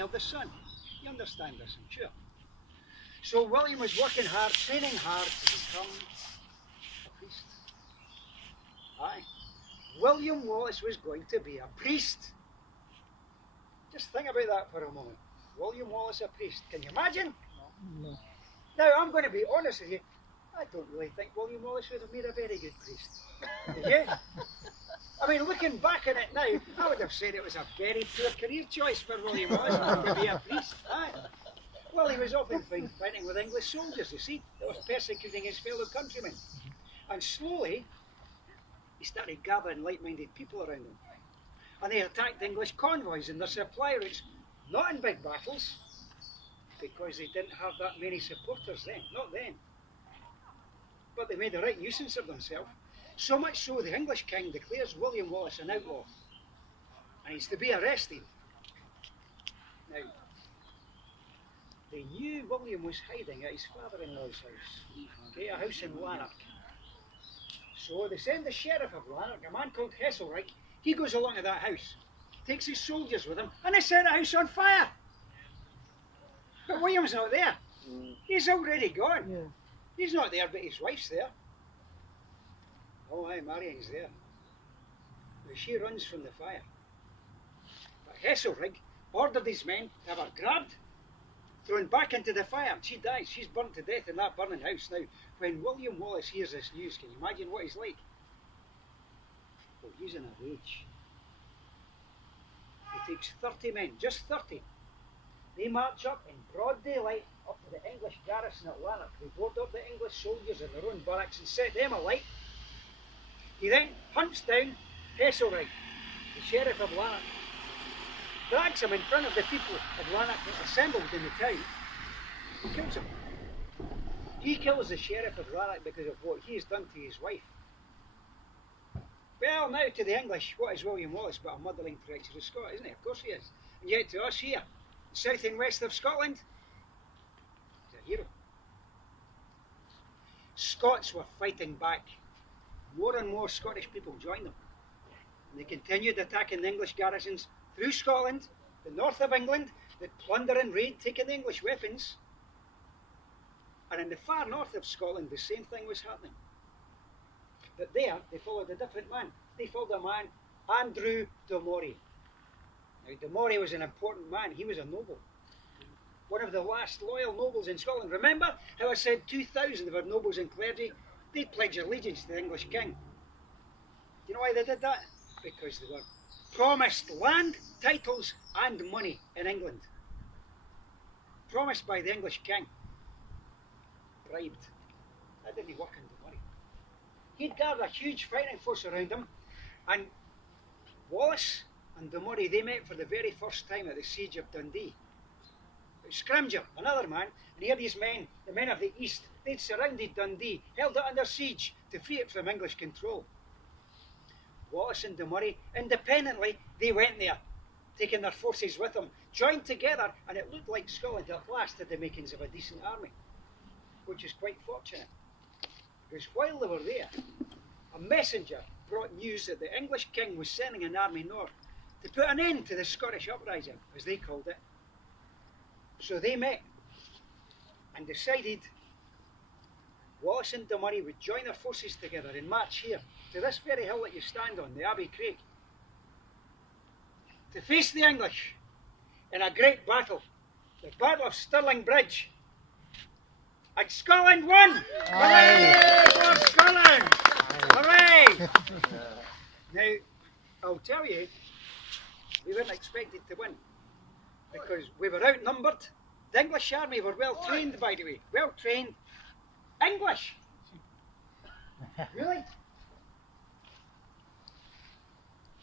held the sun. You understand this, I'm sure. So William was working hard, training hard to become a priest. Aye. William Wallace was going to be a priest. Just think about that for a moment. William Wallace, a priest. Can you imagine? No. Now, I'm going to be honest with you. I don't really think William Wallace would have made a very good priest. Do you? I mean, looking back on it now, I would have said it was a very poor career choice for William Wallace to be a priest. Aye. Well, he was often found fighting with English soldiers, you see, that was persecuting his fellow countrymen. And slowly, he started gathering like-minded people around him. And they attacked English convoys and their supply routes, not in big battles, because they didn't have that many supporters then, not then. But they made a right nuisance of themselves. So much so the English king declares William Wallace an outlaw. And he's to be arrested. Now, they knew William was hiding at his father-in-law's house. Okay, a house in Lanark. So they send the sheriff of Lanark, a man called Heselrigg. He goes along to that house, takes his soldiers with him, and they set the house on fire. But William's not there. He's already gone. Yeah. He's not there, but his wife's there. Oh, aye, Marion's there. Now she runs from the fire. But Heselrigg ordered his men to have her grabbed, thrown back into the fire. She dies. She's burnt to death in that burning house. Now, when William Wallace hears this news, can you imagine what he's like? Well, he's in a rage. He takes 30 men, just 30. They march up in broad daylight up to the English garrison at Lanark. They board up the English soldiers in their own barracks and set them alight. He then hunts down Heselrigg, the sheriff of Lanark, drags him in front of the people of Lanark assembled in the town, and kills him. He kills the sheriff of Lanark because of what he has done to his wife. Well, now to the English, what is William Wallace but a muddling treacherous Scot, isn't he? Of course he is. And yet to us here, south and west of Scotland, he's a hero. Scots were fighting back. More and more Scottish people joined them. And they continued attacking the English garrisons through Scotland, the north of England. They'd plunder and raid, taking the English weapons. And in the far north of Scotland, the same thing was happening. But there, they followed a different man. They followed a man, Andrew de Moray. Now, de Moray was an important man. He was a noble. One of the last loyal nobles in Scotland. Remember how I said 2,000 of our nobles and clergy, they'd pledge allegiance to the English king. Do you know why they did that? Because they were promised land, titles and money in England. Promised by the English king. Bribed. That didn't work in de Moray. He'd gathered a huge fighting force around him, and Wallace and de Moray, they met for the very first time at the siege of Dundee. Scrymgeour, another man, and he had his men, the men of the East, they'd surrounded Dundee, held it under siege to free it from English control. Wallace and de Moray, independently, they went there, taking their forces with them, joined together, and it looked like Scotland at last had the makings of a decent army, which is quite fortunate. Because while they were there, a messenger brought news that the English king was sending an army north to put an end to the Scottish uprising, as they called it. So they met and decided Wallace and de Moray would join their forces together and march here to this very hill that you stand on, the Abbey Craig, to face the English in a great battle, the Battle of Stirling Bridge. And Scotland won! Hooray for Scotland! Hooray! Now, I'll tell you, we weren't expected to win because we were outnumbered. The English army were well trained, by the way. Well trained. English! Really?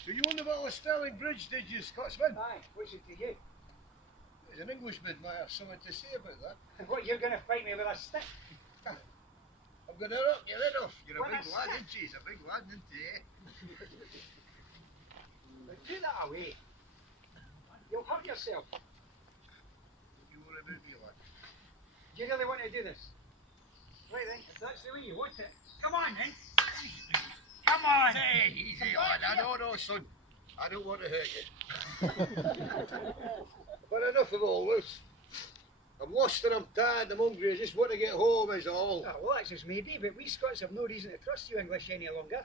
So you won the Battle of Stirling Bridge, did you, Scotsman? Aye, what's it to you? As an Englishman, might have something to say about that. What, you're going to fight me with a stick? I'm going to rip your head off. You're a What big a lad, stick. isn't you? He's a big lad, isn't he? Now, do that away. You'll hurt yourself. You worry about me, lad. Do you really want to do this? Right then, if that's the way you want it. Come on then. Come on. Easy, lad. No, son. I don't want to hurt you. But enough flustered, I'm tired, I'm hungry, I just want to get home is all. Ah, well, that's just maybe, but we Scots have no reason to trust you English any longer.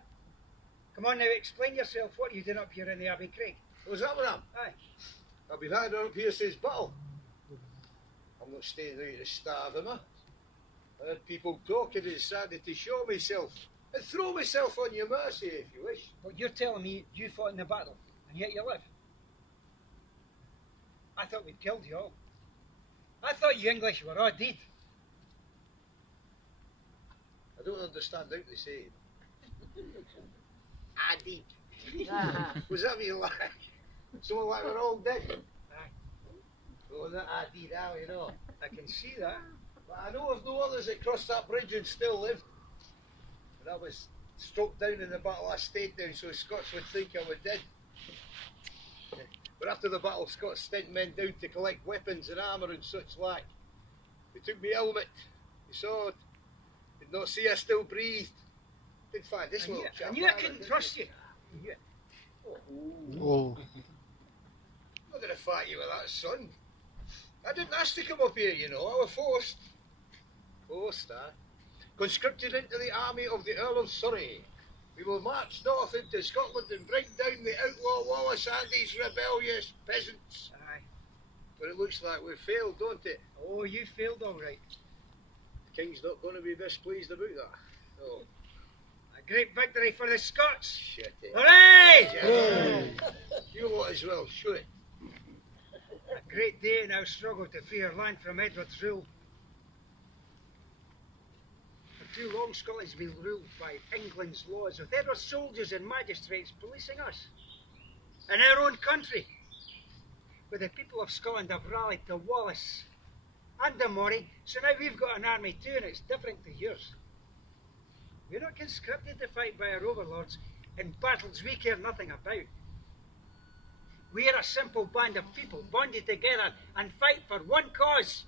Come on now, explain yourself. What are you doing up here in the Abbey Craig? Was that what I'm? Aye. I've been hiding up here since battle. I'm not staying there to starve, am I? I heard people talking and decided to show myself and throw myself on your mercy if you wish. Well, you're telling me you fought in the battle, and yet you live. I thought we'd killed you all. I thought you English were all dead. I don't understand how to say it. I did. Was that me like? Someone like we're all dead? Aye. Oh, that I did now, you know. I can see that. But I know of no others that crossed that bridge and still lived. And I was struck down in the battle. I stayed down so Scots would think I was dead. But after the battle, Scots sent men down to collect weapons and armour and such like. They took me helmet, my sword, did not see I still breathed. Did find this little chap. I knew I couldn't trust you. Oh. I'm not going to fight you with that, son. I didn't ask to come up here, you know. I was forced. Forced, conscripted into the army of the Earl of Surrey. We will march north into Scotland and bring down the outlaw Wallace and his rebellious peasants. Aye. But it looks like we've failed, don't it? Oh, you failed all right. The King's not going to be displeased about that. No. A great victory for the Scots. Shit it. Hooray! You lot as well, shoot it. A great day in our struggle to free our land from Edward's rule. For too long, Scotland's been ruled by England's laws, with Edward's soldiers and magistrates policing us. In our own country. But the people of Scotland have rallied to Wallace and the Murray, so now we've got an army too, and it's different to yours. We're not conscripted to fight by our overlords in battles we care nothing about. We're a simple band of people bonded together and fight for one cause.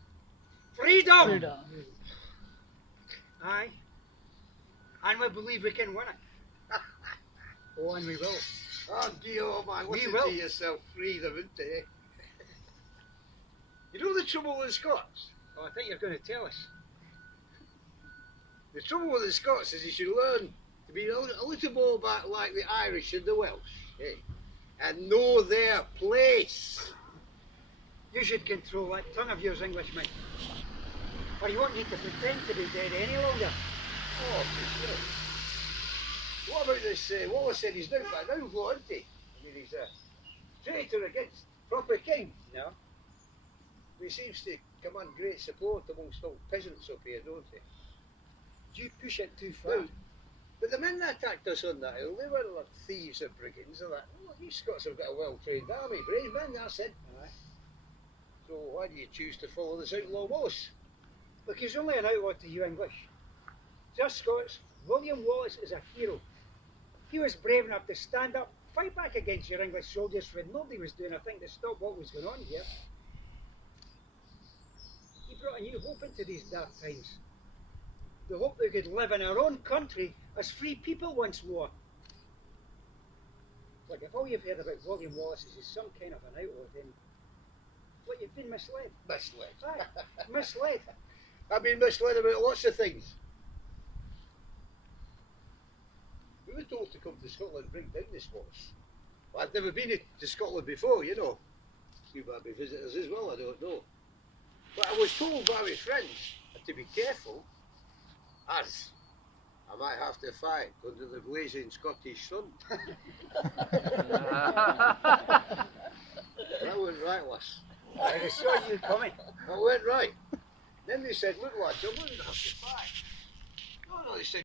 Freedom! Aye. And we believe we can win it. Oh, and we will. Oh, dear, oh man, listen to yourself, freedom, isn't it? You know the trouble with the Scots? Oh, I think you're going to tell us. The trouble with the Scots is you should learn to be a little more like the Irish and the Welsh, eh? And know their place. You should control that tongue of yours, Englishman. Or you won't need to pretend to be dead any longer. Oh, for sure. What about this Wallace said he's down by Downflow, isn't he? I mean, he's a traitor against proper king. No. He seems to command great support amongst all peasants up here, don't he? You push it too far. No. But the men that attacked us on that hill, they weren't like thieves or brigands or that. Oh, these Scots have got a well-trained army, brave men, I said. Aye. So why do you choose to follow this outlaw Wallace? Look, he's only an outlaw to you English. To us Scots, William Wallace is a hero. He was brave enough to stand up, fight back against your English soldiers when nobody was doing a thing to stop what was going on here. He brought a new hope into these dark times. The hope that we could live in our own country as free people once more. Look, if all you've heard about William Wallace is some kind of an outlaw, then well, you've been misled. Misled. Aye, misled. I've been misled about lots of things. We were told to come to Scotland and bring down this Wallace. Well, I'd never been to Scotland before, you know. You might be visitors as well, I don't know. But I was told by my friends to be careful, as I might have to fight under the blazing Scottish sun. That went right, lass. I saw you coming. That went right. Then they said, look lads, I wouldn't have to fight. No, they said,